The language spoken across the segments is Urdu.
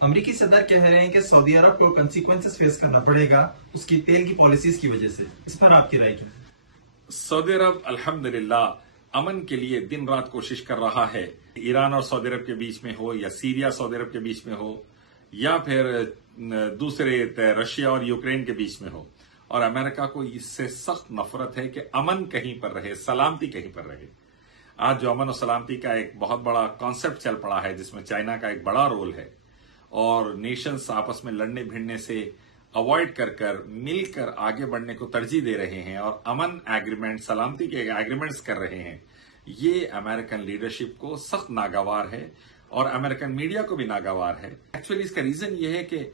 امریکی صدر کہہ رہے ہیں کہ سعودی عرب کو کنسیکوینسز فیس کرنا پڑے گا اس کی تیل کی پالیسیز کی وجہ سے، اس پر آپ کی رائے کیا ہے؟ سعودی عرب الحمدللہ امن کے لیے دن رات کوشش کر رہا ہے، ایران اور سعودی عرب کے بیچ میں ہو یا سیریا سعودی عرب کے بیچ میں ہو یا پھر دوسرے رشیا اور یوکرین کے بیچ میں ہو، اور امریکہ کو اس سے سخت نفرت ہے کہ امن کہیں پر رہے، سلامتی کہیں پر رہے۔ آج جو امن و سلامتی کا ایک بہت بڑا کانسیپٹ چل پڑا ہے جس میں چائنا کا ایک بڑا رول ہے، اور نیشنز آپس میں لڑنے بھیڑنے سے اوائڈ کر مل کر آگے بڑھنے کو ترجیح دے رہے ہیں اور امن ایگریمنٹ، سلامتی کے ایگریمنٹس کر رہے ہیں، یہ امریکن لیڈرشپ کو سخت ناگوار ہے اور امریکن میڈیا کو بھی ناگوار ہے۔ ایکچولی اس کا ریزن یہ ہے کہ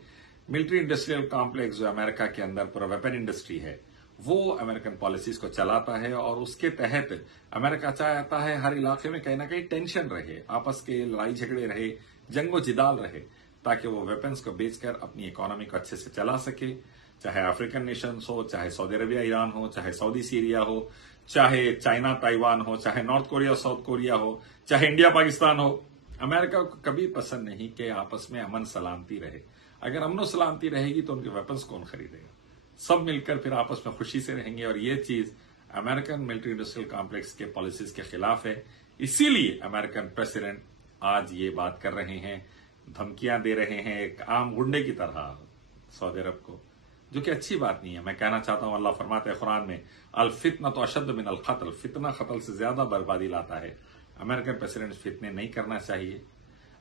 ملٹری انڈسٹریل کمپلیکس جو امریکہ کے اندر پورا ویپن انڈسٹری ہے، وہ امریکن پالیسیز کو چلاتا ہے، اور اس کے تحت امریکہ چاہتا ہے ہر علاقے میں کہیں نہ کہیں ٹینشن رہے، آپس کے لڑائی جھگڑے رہے، جنگ و جدال رہے، تاکہ وہ ویپنز کو بیچ کر اپنی اکانومی کو اچھے سے چلا سکے، چاہے افریقن نیشنز ہو، چاہے سعودی عربیہ ایران ہو، چاہے سعودی سیریا ہو، چاہے چائنا تائیوان ہو، چاہے نارتھ کوریا ساؤتھ کوریا ہو، چاہے انڈیا پاکستان ہو۔ امریکہ کو کبھی پسند نہیں کہ آپس میں امن سلامتی رہے۔ اگر امن و سلامتی رہے گی تو ان کے ویپنز کون خریدے گا؟ سب مل کر پھر آپس میں خوشی سے رہیں گے، اور یہ چیز امریکن ملٹری انڈسٹریل کمپلیکس کے پالیسیز کے خلاف ہے۔ اسی لیے امریکن پریزیڈنٹ آج یہ بات کر رہے ہیں، دھمکیاں دے رہے ہیں ایک عام گنڈے کی طرح سعودی عرب کو، جو کہ اچھی بات نہیں ہے۔ میں کہنا چاہتا ہوں، اللہ فرماتے ہیں قرآن میں، الفتنۃ اشد من القتل، فتنہ قتل سے زیادہ بربادی لاتا ہے۔ امریکن پریزیڈنٹ فتنے نہیں کرنا چاہیے۔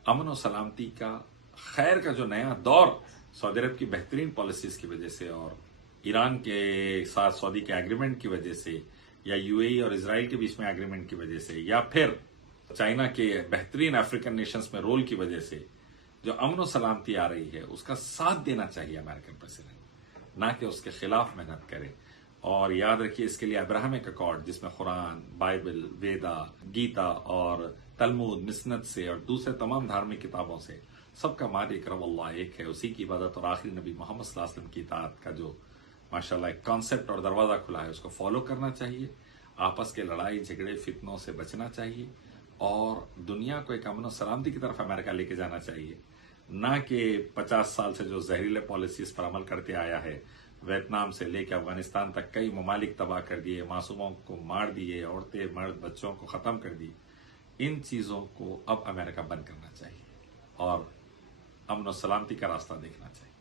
امن و سلامتی کا، خیر کا جو نیا دور سعودی عرب کی بہترین پالیسیز کی وجہ سے، اور ایران کے ساتھ سعودی کے ایگریمنٹ کی وجہ سے، یا یو اے ای اور اسرائیل کے بیچ میں ایگریمنٹ کی وجہ سے، یا پھر چائنا کے بہترین افریقن نیشنز میں رول کی وجہ سے جو امن و سلامتی آ رہی ہے، اس کا ساتھ دینا چاہیے امریکن پریزیڈنٹ، نہ کہ اس کے خلاف محنت کرے۔ اور یاد رکھیے، اس کے لیے ابراہمک اکارڈ، جس میں قرآن، بائبل، ویدا، گیتا اور تلمود، مسند سے اور دوسرے تمام دھارمک کتابوں سے سب کا مالک رب اللہ ایک ہے، اسی کی عبادت اور آخری نبی محمد صلی اللہ علیہ وسلم کی اطاعت کا جو ماشاءاللہ ایک کانسیپٹ اور دروازہ کھلا ہے، اس کو فالو کرنا چاہیے۔ آپس کے لڑائی جھگڑے فتنوں سے بچنا چاہیے، اور دنیا کو ایک امن و سلامتی کی طرف امریکہ لے کے جانا چاہیے، نہ کہ 50 سال سے جو زہریلے پالیسیز پر عمل کرتے آیا ہے، ویتنام سے لے کے افغانستان تک کئی ممالک تباہ کر دیے، معصوموں کو مار دیے، عورتیں مرد بچوں کو ختم کر دی۔ ان چیزوں کو اب امریکہ بند کرنا چاہیے اور امن و سلامتی کا راستہ دیکھنا چاہیے۔